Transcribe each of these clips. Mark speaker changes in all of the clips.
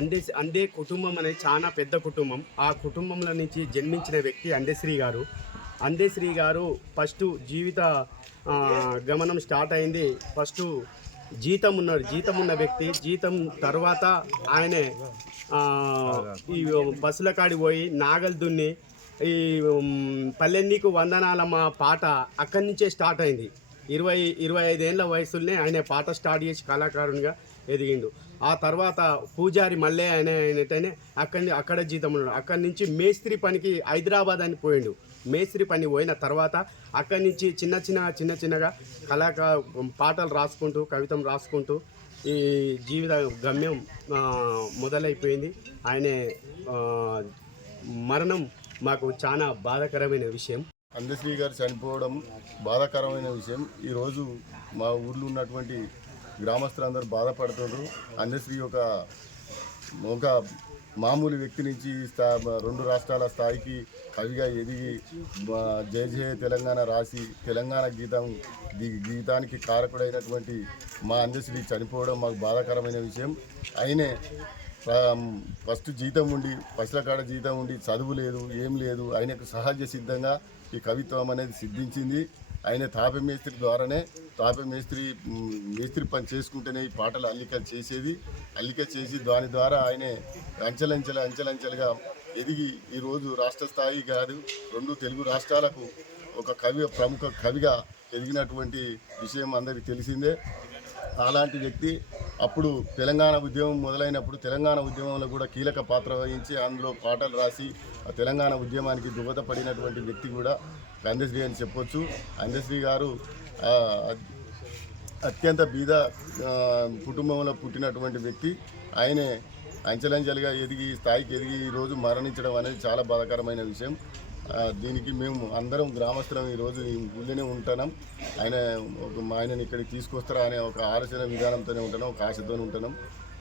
Speaker 1: అందే అందే కుటుంబం అనేది చాలా పెద్ద కుటుంబం ఆ కుటుంబంలో నుంచి జన్మించిన వ్యక్తి అందేశ్రీ గారు అందేశ్రీ గారు ఫస్ట్ జీవిత గమనం స్టార్ట్ అయింది ఫస్ట్ జీతం ఉన్న జీతం ఉన్న వ్యక్తి జీతం తర్వాత ఆయనే ఈ బస్సుల కాడి పోయి నాగలు దున్ని ఈ పల్లెన్నీకు వందనాలమ్మ పాట అక్కడి నుంచే స్టార్ట్ అయింది ఇరవై ఇరవై ఐదేళ్ల వయసులోనే ఆయన పాట స్టార్ట్ చేసి కళాకారునిగా ఎదిగిండు ఆ తర్వాత పూజారి మళ్ళీ అనే అయినట్టయినా అక్కడి అక్కడ జీతం ఉన్నాడు అక్కడి నుంచి మేస్త్రి పనికి హైదరాబాద్ అని పోయిండు మేస్త్రి పని పోయిన తర్వాత అక్కడి నుంచి చిన్న చిన్న చిన్న చిన్నగా కళాక పాటలు రాసుకుంటూ కవితం రాసుకుంటూ ఈ జీవిత గమ్యం మొదలైపోయింది ఆయన మరణం మాకు చాలా బాధాకరమైన విషయం
Speaker 2: అందశ్రీ గారు చనిపోవడం బాధాకరమైన విషయం ఈరోజు మా ఊర్లో ఉన్నటువంటి గ్రామస్తులు అందరు బాధపడుతున్నారు అన్నశ్రీ ఒక ఒక మామూలు వ్యక్తి నుంచి స్థా రెండు రాష్ట్రాల స్థాయికి కవిగా ఎదిగి జయ జయ తెలంగాణ రాసి తెలంగాణ గీతం గీతానికి కారకుడైనటువంటి మా అందశ్రీ చనిపోవడం మాకు బాధాకరమైన విషయం అయినే ఫస్ట్ జీతం ఉండి పసల కాడ జీతం ఉండి చదువు లేదు ఏం లేదు ఆయనకు సహజ సిద్ధంగా ఈ కవిత్వం అనేది సిద్ధించింది ఆయన తాప మేస్త్రి ద్వారానే తాప మేస్త్రి మేస్త్రి పని చేసుకుంటేనే ఈ పాటలు అల్లిక చేసేది అల్లిక చేసి దాని ద్వారా ఆయనే అంచెలంచెల అంచెలంచెలుగా ఎదిగి ఈరోజు రాష్ట్ర స్థాయి కాదు రెండు తెలుగు రాష్ట్రాలకు ఒక కవి ప్రముఖ కవిగా ఎదిగినటువంటి విషయం అందరికీ తెలిసిందే అలాంటి వ్యక్తి అప్పుడు తెలంగాణ ఉద్యమం మొదలైనప్పుడు తెలంగాణ ఉద్యమంలో కూడా కీలక పాత్ర వహించి అందులో పాటలు రాసి తెలంగాణ ఉద్యమానికి పడినటువంటి వ్యక్తి కూడా గంధశ్రీ అని చెప్పొచ్చు అందశ్రీ గారు అత్యంత బీద కుటుంబంలో పుట్టినటువంటి వ్యక్తి ఆయనే అంచెలంచెలుగా ఎదిగి స్థాయికి ఎదిగి ఈరోజు మరణించడం అనేది చాలా బాధాకరమైన విషయం దీనికి మేము అందరం గ్రామస్తులం ఈరోజు ఊళ్ళోనే ఉంటున్నాం ఆయన ఒక ఆయనని ఇక్కడికి తీసుకొస్తారా అనే ఒక ఆలోచన విధానంతోనే ఉంటున్నాం ఒక ఆశతోనే ఉంటున్నాం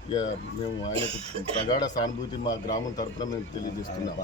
Speaker 2: ఇక మేము ఆయనకు ప్రగాఢ సానుభూతి మా గ్రామం తరఫున మేము తెలియజేస్తున్నాం